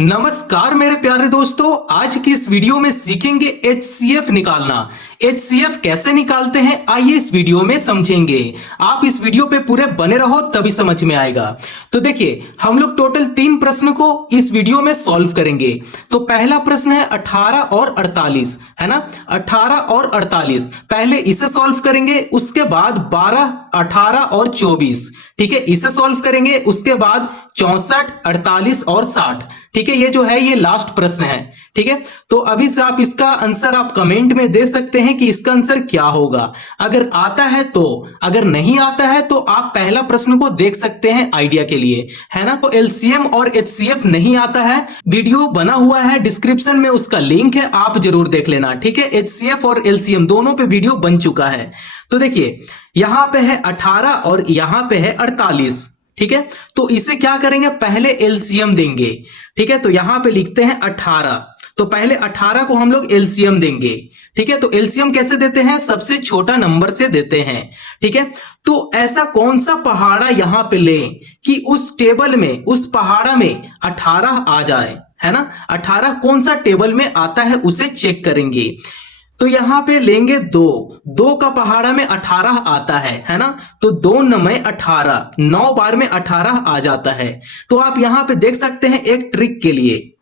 नमस्कार मेरे प्यारे दोस्तों, आज की इस वीडियो में सीखेंगे HCF निकालना। HCF कैसे निकालते हैं आइए इस वीडियो में समझेंगे। आप इस वीडियो पे पूरे बने रहो तभी समझ में आएगा। तो देखिए, हम लोग टोटल 3 प्रश्न को इस वीडियो में सॉल्व करेंगे। तो पहला प्रश्न है 18 और 48, है ना। 18 और 48 पहले इसे सॉल्व करेंगे, उसके बाद 12, 18 और 24, ठीक है, इसे सॉल्व करेंगे। उसके बाद 64, 48 और 60, ठीक है। ये जो है ये लास्ट प्रश्न है, ठीक है। तो अभी से आप इसका आंसर आप कमेंट में दे सकते हैं कि इसका आंसर क्या होगा। अगर आता है तो, अगर नहीं आता है तो आप पहला प्रश्न को देख सकते हैं आइडिया के लिए, है ना। तो LCM और HCF नहीं आता है, वीडियो बना हुआ है, डिस्क्रिप्शन में उसका लिंक है, आप जरूर देख लेना, ठीक है। HCF और LCM दोनों पे वीडियो बन चुका है। तो देखिए, यहां पे है 18 और यहां पे है 48, ठीक है। तो इसे क्या करेंगे, पहले LCM देंगे, ठीक है। तो यहां पे लिखते हैं 18, तो पहले 18 को हम लोग LCM देंगे, ठीक है। तो LCM कैसे देते हैं, सबसे छोटा नंबर से देते हैं, ठीक है। तो ऐसा कौन सा पहाड़ा यहां पे लें कि उस टेबल में, उस पहाड़ा में 18 आ जाए, है ना। 18 कौन सा टेबल में आता है उसे चेक करेंगे। तो यहां पे लेंगे 2 का पहाड़ा में 18 आता है ना। तो 2 9 18, 9 बार में 18 आ जाता है। तो आप यहां पे देख सकते हैं एक ट्रिक के लिए,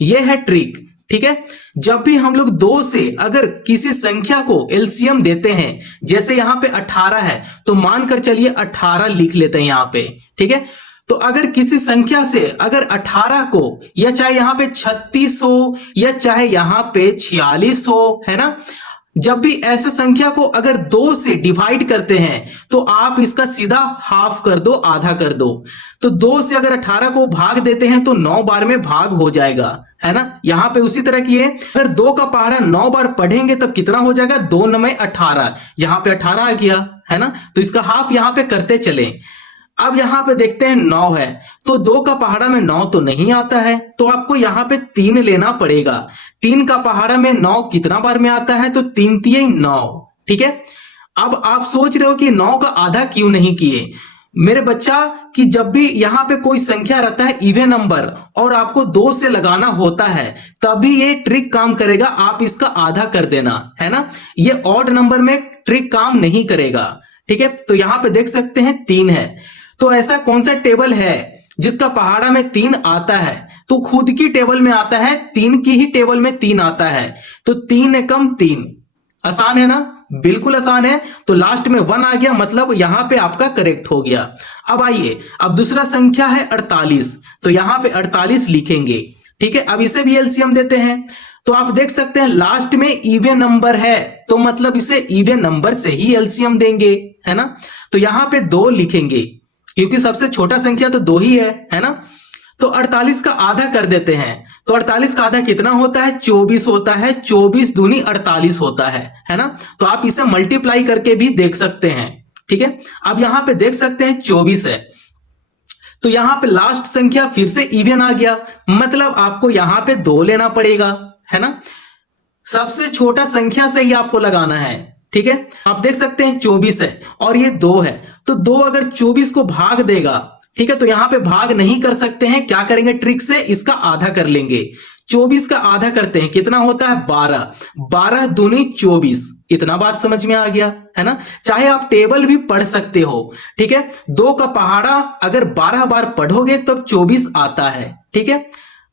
यह है ट्रिक, ठीक है। जब भी हम लोग 2 से अगर किसी संख्या को LCM देते हैं, जैसे यहां पे 18 है तो मानकर चलिए 18 लिख लेते हैं यहां पे, ठीक है। तो अगर किसी संख्या से अगर 18 को, या चाहे यहां पे 36 हो या चाहे यहां पे 46 हो, है ना, जब भी ऐसे संख्या को अगर 2 से डिवाइड करते हैं तो आप इसका सीधा हाफ कर दो, आधा कर दो। तो 2 से अगर 18 को भाग देते हैं तो 9 बार में भाग हो जाएगा, है ना। यहां पे उसी तरह की है, अगर 2 का पहाड़ा 9 बार पढ़ेंगे तब कितना हो जाएगा, 2 9 18, यहां पे 18 आ गया, है ना। तो इसका हाफ यहां पे करते चले। अब यहां पे देखते हैं 9 है, तो 2 का पहाड़ा में 9 तो नहीं आता है, तो आपको यहां पे 3 लेना पड़ेगा। 3 का पहाड़ा में 9 कितना बार में आता है, तो 3 3 9, ठीक है। अब आप सोच रहे हो कि 9 का आधा क्यों नहीं किए मेरे बच्चा, कि जब भी यहां पे कोई संख्या रहता है इवन नंबर और आपको 2 से लगाना होता है तभी ये ट्रिक काम करेगा, आप इसका आधा कर देना, है ना। ये ऑड नंबर में ट्रिक काम नहीं करेगा, ठीक है। तो यहां पे देख सकते हैं 3 है, तो ऐसा कौन सा टेबल है जिसका पहाड़ा में 3 आता है, तो खुद की टेबल में आता है, 3 की ही टेबल में 3 आता है। तो 3 एकम 3, आसान है ना, बिल्कुल आसान है। तो लास्ट में 1 आ गया, मतलब यहां पे आपका करेक्ट हो गया। अब आइए, अब दूसरा संख्या है 48, तो यहां पे 48 लिखेंगे, ठीक है। अब इसे भी LCM देते हैं, तो आप देख सकते हैं लास्ट में इवन नंबर है, तो मतलब इसे इवन नंबर से ही LCM देंगे, है ना। तो यहां पे 2 लिखेंगे क्योंकि सबसे छोटा संख्या तो 2 ही है ना। तो 48 का आधा कर देते हैं, तो 48 का आधा कितना होता है, 24 होता है। 24 दूनी 48 होता है ना। तो आप इसे मल्टीप्लाई करके भी देख सकते हैं, ठीक है। अब यहां पे देख सकते हैं 24 है, तो यहां पे लास्ट संख्या फिर से इवन आ गया, मतलब आपको यहां पे 2 लेना पड़ेगा, है ना। सबसे छोटा संख्या से ही आपको लगाना है, ठीक है। आप देख सकते हैं 24 है और ये 2 है, तो 2 अगर 24 को भाग देगा, ठीक है, तो यहां पे भाग नहीं कर सकते हैं, क्या करेंगे, ट्रिक से इसका आधा कर लेंगे। 24 का आधा करते हैं, कितना होता है, 12, 12 दूनी 24, इतना बात समझ में आ गया, है ना। चाहे आप टेबल भी पढ़ सकते हो, ठीक है। 2 का पहाड़ा अगर 12 बार पढ़ोगे तब 24 आता है, ठीक है।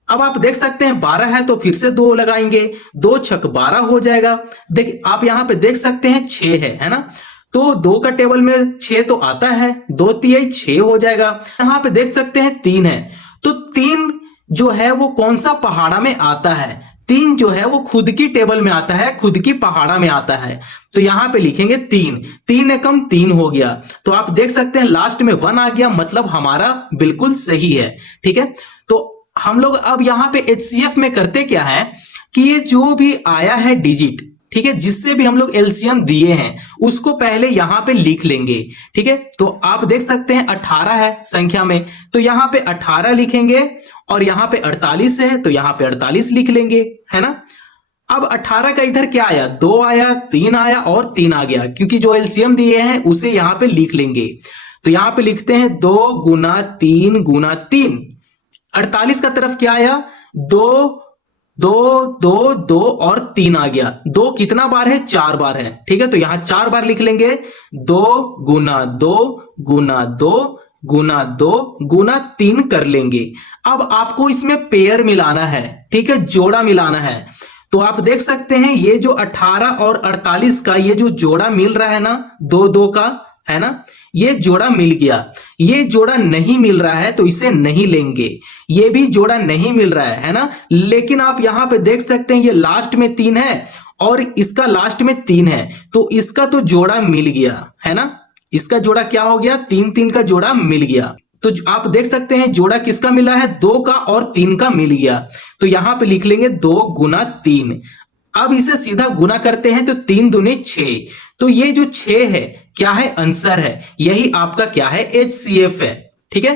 अब आप देख सकते हैं 12 है तो फिर से 2 लगाएंगे, 2 छक 12 हो जाएगा। देख आप यहां पे देख सकते हैं 6 है ना। तो 2 का टेबल में 6 तो आता है, 2 3 6 हो जाएगा। यहां पे देख सकते हैं 3 है, तो 3 जो है वो कौन सा पहाड़ा में आता है, 3 जो है वो खुद की टेबल में आता है, खुद की पहाड़ा में आता है। तो यहां पे लिखेंगे 3, 3 एकम 3 हो गया। तो आप देख सकते हैं लास्ट में 1 आ गया, मतलब हमारा बिल्कुल सही है, ठीक है। तो हम लोग अब यहां पे HCF में करते क्या है कि ये जो भी आया है डिजिट, ठीक है, जिससे भी हम लोग LCM दिए हैं उसको पहले यहां पे लिख लेंगे, ठीक है। तो आप देख सकते हैं 18 है संख्या में, तो यहां पे 18 लिखेंगे, और यहां पे 48 है तो यहां पे 48 लिख लेंगे, है ना। अब 18 का इधर क्या आया, 2 आया, 3 आया और 3 आ गया, क्योंकि जो LCM दिए हैं उसे यहां पे लिख लेंगे। तो यहां पे लिखते हैं 2 गुना 3 गुना 3, 48 का तरफ क्या आया, दो दो दो दो और 3 आ गया। दो कितना बार है? 4 बार है। ठीक है, तो यहां 4 बार लिख लेंगे। 2 गुना 2 गुना 2 गुना 2 गुना 3 कर लेंगे। अब आपको इसमें पेयर मिलाना है। ठीक है, जोड़ा मिलाना है। तो आप देख सकते हैं ये जो 18 और 48 का ये जो जोड़ा मिल रहा है ना, दो दो का, है ना, ये जोड़ा मिल गया। ये जोड़ा नहीं मिल रहा है तो इसे नहीं लेंगे। ये भी जोड़ा नहीं मिल रहा है ना। लेकिन आप यहां पे देख सकते हैं ये लास्ट में 3 है और इसका लास्ट में 3 है, तो इसका तो जोड़ा मिल गया, है ना। इसका जोड़ा क्या हो गया? 3 3 का जोड़ा मिल गया। तो आप देख सकते हैं जोड़ा किसका मिला है? 2 का और 3 का मिल गया। तो यहां पे लिख लेंगे 2 गुना 3। अब इसे सीधा गुना करते हैं तो 3 दूनी 6। तो ये जो 6 है क्या है? आंसर है। यही आपका क्या है? HCF है। ठीक है,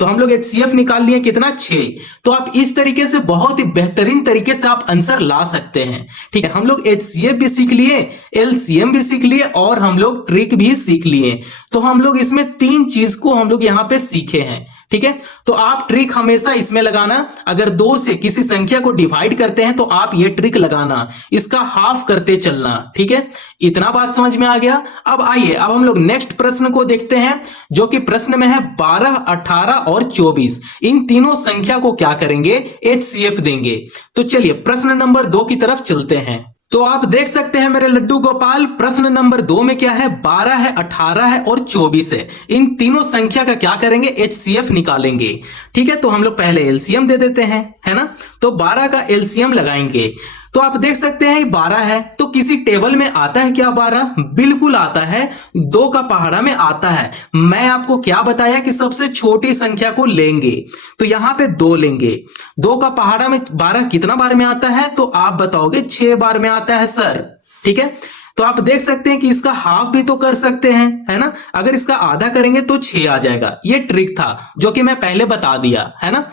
तो हम लोग HCF निकाल लिए कितना? 6। तो आप इस तरीके से बहुत ही बेहतरीन तरीके से आप आंसर ला सकते हैं। ठीक है, हम लोग HCF भी सीख लिए, LCM भी सीख लिए और हम लोग ट्रिक भी सीख लिए। तो हम लोग इसमें 3 चीज को हम लोग यहां पे सीखे हैं। ठीक है, तो आप ट्रिक हमेशा इसमें लगाना। अगर 2 से किसी संख्या को डिवाइड करते हैं तो आप ये ट्रिक लगाना, इसका हाफ करते चलना। ठीक है, इतना बात समझ में आ गया। अब आइए, अब हम लोग नेक्स्ट प्रश्न को देखते हैं, जो कि प्रश्न में है 12, 18 और 24। इन तीनों संख्या को क्या करेंगे? HCF देंगे। तो चलिए प्रश्न नंबर 2 की तरफ चलते हैं। तो आप देख सकते हैं मेरे लड्डू गोपाल, प्रश्न नंबर 2 में क्या है? 12 है, 18 है और 24 है। इन तीनों संख्या का क्या करेंगे? HCF निकालेंगे। ठीक है, तो हम लोग पहले LCM दे देते हैं, है ना। तो 12 का LCM लगाएंगे। तो आप देख सकते हैं ये 12 है, तो किसी टेबल में आता है क्या 12? बिल्कुल आता है। 2 का पहाड़ा में आता है। मैं आपको क्या बताया कि सबसे छोटी संख्या को लेंगे, तो यहां पे 2 लेंगे। 2 का पहाड़ा में 12 कितना बार में आता है? तो आप बताओगे 6 बार में आता है सर। ठीक है, तो आप देख सकते हैं कि इसका हाफ भी तो कर सकते हैं, है ना। अगर इसका आधा करेंगे तो 6 आ जाएगा। ये ट्रिक था जो कि मैं पहले बता दिया, है ना।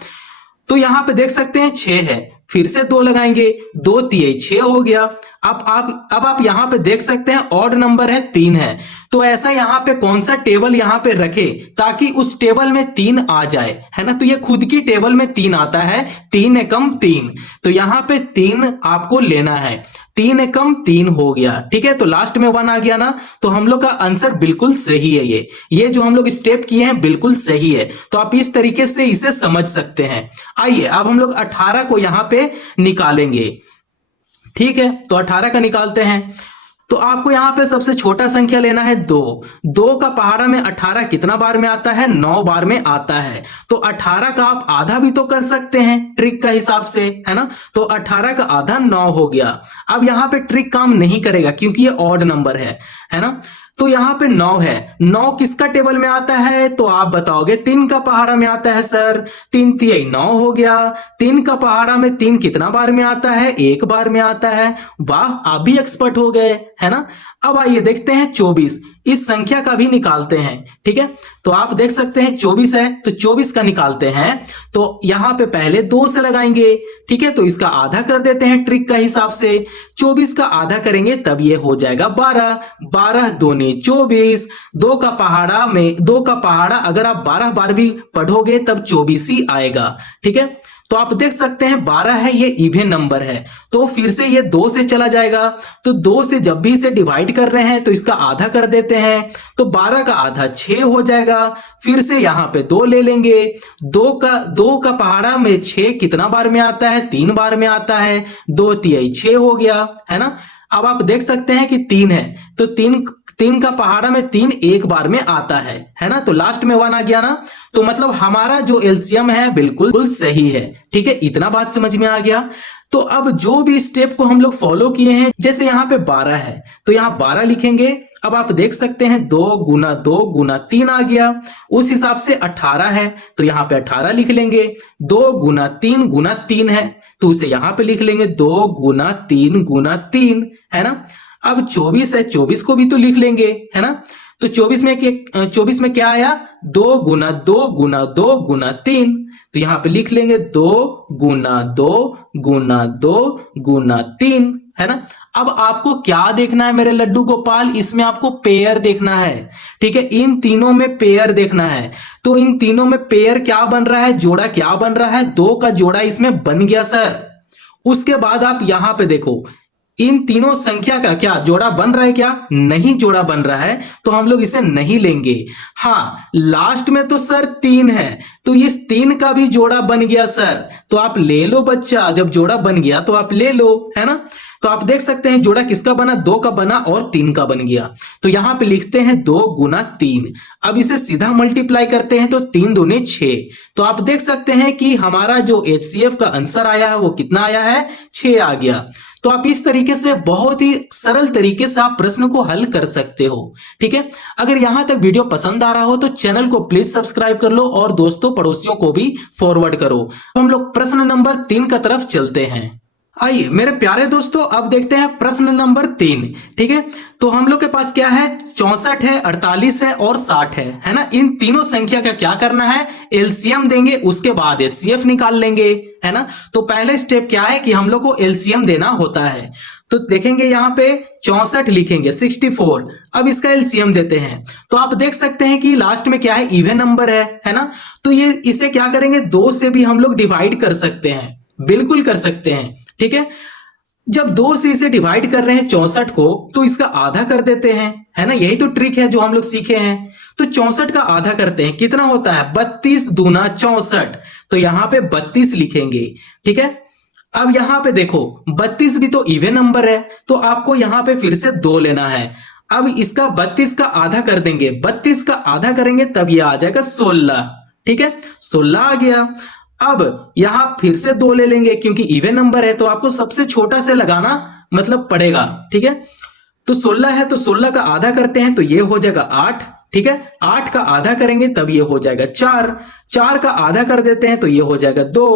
तो यहां पे देख सकते हैं 6 है, फिर से 2 लगाएंगे, 2 3 6 हो गया। अब आप यहां पे देख सकते हैं ऑड नंबर है, 3 है। तो ऐसा यहां पे कौन सा टेबल यहां पे रखे ताकि उस टेबल में 3 आ जाए, है ना। तो ये खुद की टेबल में 3 आता है, 3 एकम 3। तो यहां पे 3 आपको लेना है। 3 एकम 3 हो गया। ठीक है, तो लास्ट में 1 आ गया ना। तो हम लोग का आंसर बिल्कुल सही है। ये जो हम लोग स्टेप किए हैं बिल्कुल सही है। तो आप इस तरीके से इसे समझ सकते हैं। आइए अब हम लोग 18 को यहां पे निकालेंगे। ठीक है, तो 18 का निकालते हैं। तो आपको यहां पे सबसे छोटा संख्या लेना है 2। 2 का पहाड़ा में 18 कितना बार में आता है? 9 बार में आता है। तो 18 का आप आधा भी तो कर सकते हैं ट्रिक का हिसाब से, है ना। तो 18 का आधा 9 हो गया। अब यहां पे ट्रिक काम नहीं करेगा क्योंकि ये ऑड नंबर है ना। तो यहां पे 9 है। 9 किसका टेबल में आता है? तो आप बताओगे 3 का पहाड़ा में आता है सर। 3 3 9 हो गया। 3 का पहाड़ा में 3 कितना बार में आता है? 1 बार में आता है। वाह, आप भी एक्सपर्ट हो गए, है ना। अब आइए देखते हैं 24। इस संख्या का भी निकालते हैं। ठीक है, तो आप देख सकते हैं 24 है, तो 24 का निकालते हैं। तो यहां पे पहले 2 से लगाएंगे। ठीक है, तो इसका आधा कर देते हैं ट्रिक का हिसाब से। 24 का आधा करेंगे तब ये हो जाएगा 12। 12 दूनी 24। 2 का पहाड़ा अगर आप 12 बार भी पढ़ोगे तब 24 ही आएगा। ठीक है, तो आप देख सकते हैं 12 है, ये इवन नंबर है। तो फिर से ये 2 से चला जाएगा। तो 2 से जब भी इसे डिवाइड कर रहे हैं तो इसका आधा कर देते हैं। तो 12 का आधा 6 हो जाएगा। फिर से यहां पे 2 ले लेंगे। 2 का पहाड़ा में 6 कितना बार में आता है? 3 बार में आता है। 2 3 6 हो गया, है ना। अब आप देख सकते हैं कि 3 है, तो 3 का पहाड़ा में 3 1 बार में आता है ना। तो लास्ट में 1 आ गया ना। तो मतलब हमारा जो एलसीएम है बिल्कुल सही है। ठीक है, इतना बात समझ में आ गया। तो अब जो भी स्टेप को हम लोग फॉलो किए हैं, जैसे यहाँ पे 12 है तो यहाँ 12 लिखेंगे। अब आप देख सकते हैं 2 गुना 2 गुना 3 आ गया। उस हिसाब से 18 है तो यहाँ पे 18 लिख लेंगे। 2 गुना 3 गुना 3 है तो उसे यहाँ पे लिख लेंगे 2 गुना 3 गुना 3, है ना। अब 24 है, 24 को भी तो लिख लेंगे, है ना। तो 24 में क्या आया? 2 गुना 2 गुना 2 गुना 3। तो यहां पे लिख लेंगे 2 गुना 2 गुना 2 गुना 3, है ना। अब आपको क्या देखना है मेरे लड्डू गोपाल, इसमें आपको पेयर देखना है, ठीक है। इन तीनों में पेयर देखना है। तो इन तीनों में पेयर क्या बन रहा है, जोड़ा क्या बन रहा है, 2 का जोड़ा इसमें बन गया सर। उसके बाद आप यहां पे देखो, इन तीनों संख्या का क्या जोड़ा बन रहा है, क्या नहीं जोड़ा बन रहा है, तो हम लोग इसे नहीं लेंगे। हाँ, लास्ट में तो सर 3 है, तो इस 3 का भी जोड़ा बन गया सर, तो आप ले लो बच्चा, जब जोड़ा बन गया तो आप ले लो, है ना। तो आप देख सकते हैं जोड़ा किसका बना, 2 का बना और 3 का बन गया। तो यहां पे लिखते हैं 2 गुना 3। अब इसे सीधा मल्टीप्लाई करते हैं तो 3 दूने 6। तो आप देख सकते हैं कि हमारा जो HCF का आंसर आया है वो कितना आया है, 6 आ गया। तो आप इस तरीके से बहुत ही सरल तरीके से आप प्रश्न को हल कर सकते हो, ठीक है। अगर यहां तक वीडियो पसंद आ रहा हो तो चैनल को प्लीज सब्सक्राइब कर लो और दोस्तों पड़ोसियों को भी फॉरवर्ड करो। हम लोग प्रश्न नंबर 3 का तरफ चलते हैं। आइए मेरे प्यारे दोस्तों, अब देखते हैं प्रश्न नंबर 3, ठीक है। तो हम लोग के पास क्या है, 64 है, 48 है और 60 है ना। इन तीनों संख्या का क्या करना है, एलसीएम देंगे, उसके बाद एचसीएफ निकाल लेंगे, है ना। तो पहले स्टेप क्या है कि हम लोग को एलसीएम देना होता है। तो देखेंगे यहाँ पे 64 लिखेंगे, 64। अब इसका एलसीएम देते हैं तो आप देख सकते हैं कि लास्ट में क्या है, इवन नंबर है ना। तो ये इसे क्या करेंगे, 2 से भी हम लोग डिवाइड कर सकते हैं, बिल्कुल कर सकते हैं, ठीक है। जब 2 से इसे डिवाइड कर रहे हैं 64 को, तो इसका आधा कर देते हैं, है ना। यही तो ट्रिक है जो हम लोग सीखे हैं। तो 64 का आधा करते हैं, कितना होता है, 32 दूना 64। तो यहां पे 32 लिखेंगे, ठीक है। अब यहां पे देखो 32 भी तो इवन नंबर है, तो आपको यहां पे फिर से 2 लेना है। अब इसका 32 का आधा कर देंगे, 32 का आधा करेंगे तब ये आ जाएगा 16, ठीक है। 16 आ गया। अब यहां फिर से 2 ले लेंगे, क्योंकि इवन नंबर है तो आपको सबसे छोटा से लगाना मतलब पड़ेगा, ठीक है। तो 16 है तो 16 का आधा करते हैं तो ये हो जाएगा 8, ठीक है। 8 का आधा करेंगे तब ये हो जाएगा 4, 4 का आधा कर देते हैं तो ये हो जाएगा 2,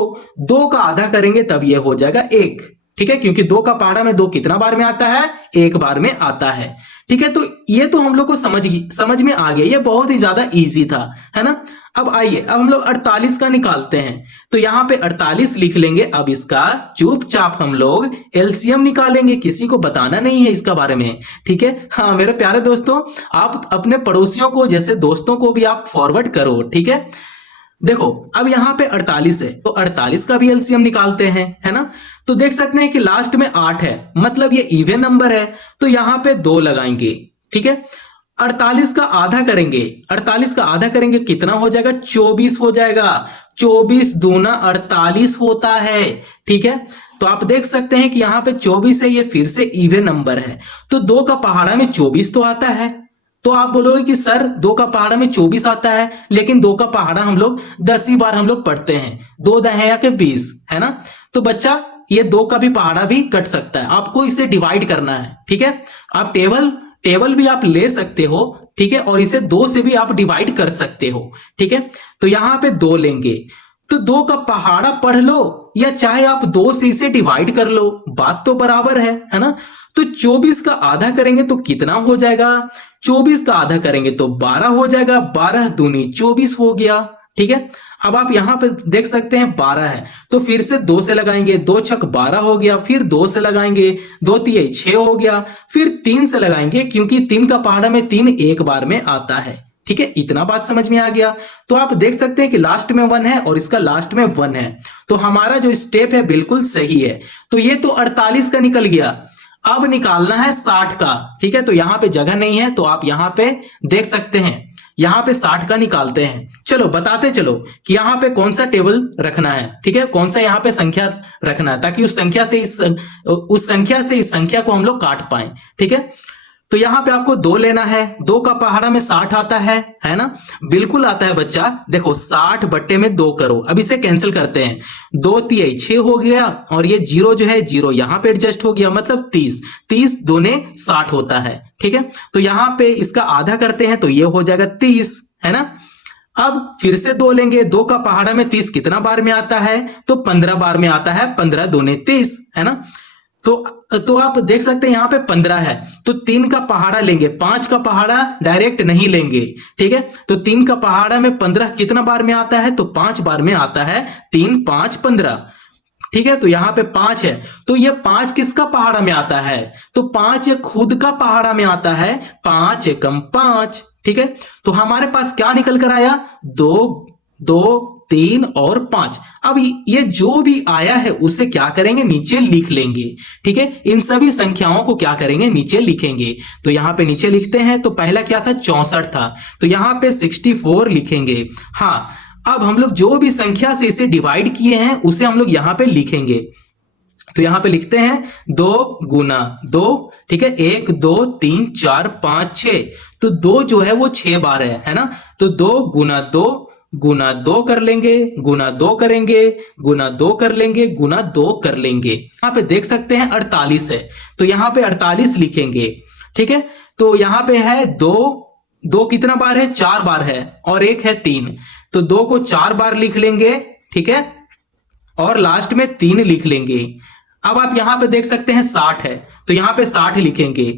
2 का आधा करेंगे तब ये हो जाएगा 1, ठीक है। क्योंकि 2 का पहाड़ा में 2 कितना बार में आता है, 1 बार में आता है, ठीक है। तो ये तो हम लोग को समझ में आ गया, ये बहुत ही ज्यादा इजी था, है ना। अब आइए, अब हम लोग 48 का निकालते हैं। तो यहां पे 48 लिख लेंगे। अब इसका चुपचाप हम लोग एलसीएम निकालेंगे, किसी को बताना नहीं है इसका बारे में, ठीक है। हाँ मेरे प्यारे दोस्तों, आप अपने पड़ोसियों को जैसे दोस्तों को भी आप फॉरवर्ड करो, ठीक है। देखो अब यहां पे 48 है तो 48 का भी एलसीएम निकालते हैं, है ना। तो देख सकते हैं कि लास्ट में 8 है, मतलब ये इवन नंबर है, तो यहां पे 2 लगाएंगे, ठीक है। 48 का आधा करेंगे, 48 का आधा करेंगे कितना हो जाएगा, 24 हो जाएगा। 24 दूना 48 होता है, ठीक है। तो आप देख सकते हैं कि यहां पे 24 है, ये फिर से इवन नंबर है, तो 2 का पहाड़ा में 24 तो आता है। तो आप बोलोगे कि सर 2 का पहाड़ा में 24 आता है, लेकिन 2 का पहाड़ा हम लोग 10 ही बार हम लोग पढ़ते हैं, 2 दहे के 20, है ना। तो बच्चा ये 2 का भी पहाड़ा भी कट सकता है, आपको इसे डिवाइड करना है, ठीक है। आप टेबल भी आप ले सकते हो, ठीक है, और इसे 2 से भी आप डिवाइड कर सकते हो, ठीक है। तो यहां पे 2 लेंगे, तो 2 का पहाड़ा पढ़ लो या चाहे आप 2 से इसे डिवाइड कर लो, बात तो बराबर है ना। तो 24 का आधा करेंगे तो कितना हो जाएगा, 24 का आधा करेंगे तो 12 हो जाएगा, 12 दूनी 24 हो गया, ठीक है। अब आप यहां पे देख सकते हैं 12 है, तो फिर से 2 से लगाएंगे, 2 छक 12 हो गया, फिर 2 से लगाएंगे, 2 तिये 6 हो गया, फिर 3 से लगाएंगे, क्योंकि 3 का पहाड़ा में 3 एक बार में आता है, ठीक है। इतना बात समझ में आ गया। तो आप देख सकते हैं कि लास्ट में 1 है और इसका लास्ट में 1 है, तो हमारा जो स्टेप है बिल्कुल सही है। तो ये तो 48 का निकल गया। अब निकालना है 60 का, ठीक है। तो यहां पे जगह नहीं है, तो आप यहां पे देख सकते हैं, यहां पे 60 का निकालते हैं। चलो बताते चलो कि यहां पे कौन सा टेबल रखना है, ठीक है, कौन सा यहां पे संख्या रखना है, ताकि उस संख्या से इस संख्या को हम लोग काट पाए, ठीक है। तो यहां पे आपको 2 लेना है, 2 का पहाड़ा में 60 आता है ना, बिल्कुल आता है बच्चा। देखो 60 बट्टे में 2 करो, अब इसे कैंसिल करते हैं, 2 तिये 6 हो गया, और ये 0 जो है 0 यहां पे एडजस्ट हो गया, मतलब 30, 30 दूने 60 होता है, ठीक है। तो यहां पे इसका आधा करते हैं तो ये हो जाएगा 30, है ना। अब फिर से 2 लेंगे, 2 का पहाड़ा में 30 कितना बार में आता है, तो 15 बार में आता है, 15 दूने 30, है ना। तो आप देख सकते हैं यहां पे 15 है, तो 3 का पहाड़ा लेंगे, 5 का पहाड़ा डायरेक्ट नहीं लेंगे, ठीक है। तो 3 का पहाड़ा में 15 कितना बार में आता है, तो 5 बार में आता है, 3 5 15, ठीक है, तो यहाँ पे 5 है, तो ये 5 किसका पहाड़ा में आता है? तो 5 ये खुद का पहाड़ा में आता है। 5 एकम 5, ठीक है। तो हमारे पास क्या निकल कर आया? 2, 2, 3 और 5। अब ये जो भी आया है उसे क्या करेंगे? नीचे लिख लेंगे, ठीक है। इन सभी संख्याओं को क्या करेंगे? नीचे लिखेंगे। तो यहाँ पे नीचे लिखते हैं। तो पहला क्या था? 64 था, तो यहाँ पे 64 लिखेंगे। हाँ, अब हम लोग जो भी संख्या से इसे डिवाइड किए हैं उसे हम लोग यहाँ पे लिखेंगे। तो यहां पे लिखते हैं 2 गुना 2, ठीक है। 1, 2, 3, 4, 5, 6। तो 2 जो है वो 6 बार है ना। तो 2 गुना 2 गुना 2 कर लेंगे, गुना 2 करेंगे, गुना 2 कर लेंगे, गुना 2 कर लेंगे। यहां पे देख सकते हैं 48 है, तो यहां पे 48 लिखेंगे, ठीक है। तो यहां पे है 2, 2 कितना बार है? 4 बार है, और 1 है 3, तो 2 को 4 बार लिख लेंगे, ठीक है, और लास्ट में 3 लिख लेंगे। अब आप यहां पे देख सकते हैं 60 है, तो यहां पे 60 लिखेंगे,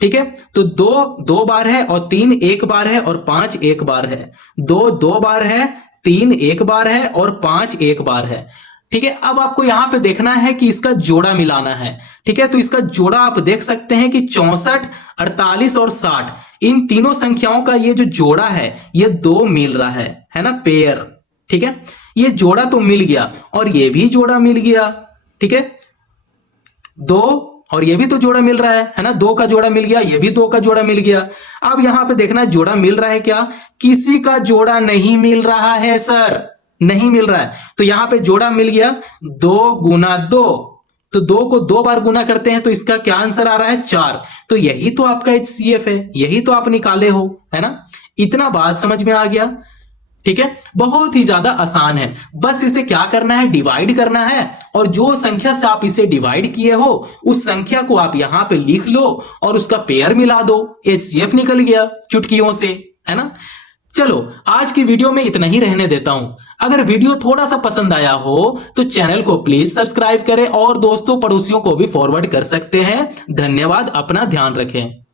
ठीक है। तो 2 2 बार है, और 3 1 बार है, और 5 1 बार है। 2 2 बार है, 3 1 बार है, और 5 1 बार है, ठीक है। अब आपको यहां पे देखना है कि इसका जोड़ा मिलाना है, ठीक है। तो इसका जोड़ा आप देख सकते हैं कि 64, 48 और 60, इन तीनों संख्याओं का ये जो जोड़ा है ये 2 मिल रहा है ना, पेयर, ठीक है। ये जोड़ा तो मिल गया, और ये भी जोड़ा मिल गया, ठीक है। 2 और ये भी तो जोड़ा मिल रहा है ना। 2 का जोड़ा मिल गया, ये भी 2 का जोड़ा मिल गया। अब यहां पे देखना है जोड़ा मिल रहा है क्या? किसी का जोड़ा नहीं मिल रहा है सर, नहीं मिल रहा है। तो यहां पे जोड़ा मिल गया 2 गुना 2, तो 2 को 2 बार गुना करते हैं, तो इसका क्या आंसर आ रहा है? 4। तो यही तो आपका HCF है, यही तो आप निकाले हो, है ना। इतना बात समझ में आ गया, ठीक है। बहुत ही ज्यादा आसान है, बस इसे क्या करना है? डिवाइड करना है, और जो संख्या से आप इसे डिवाइड किए हो उस संख्या को आप यहां पे लिख लो और उसका पेयर मिला दो, HCF निकल गया चुटकियों से, है ना। चलो, आज की वीडियो में इतना ही रहने देता हूं। अगर वीडियो थोड़ा सा पसंद आया हो तो चैनल को प्लीज सब्सक्राइब करें, और दोस्तों पड़ोसियों को भी फॉरवर्ड कर सकते हैं। धन्यवाद, अपना ध्यान रखें।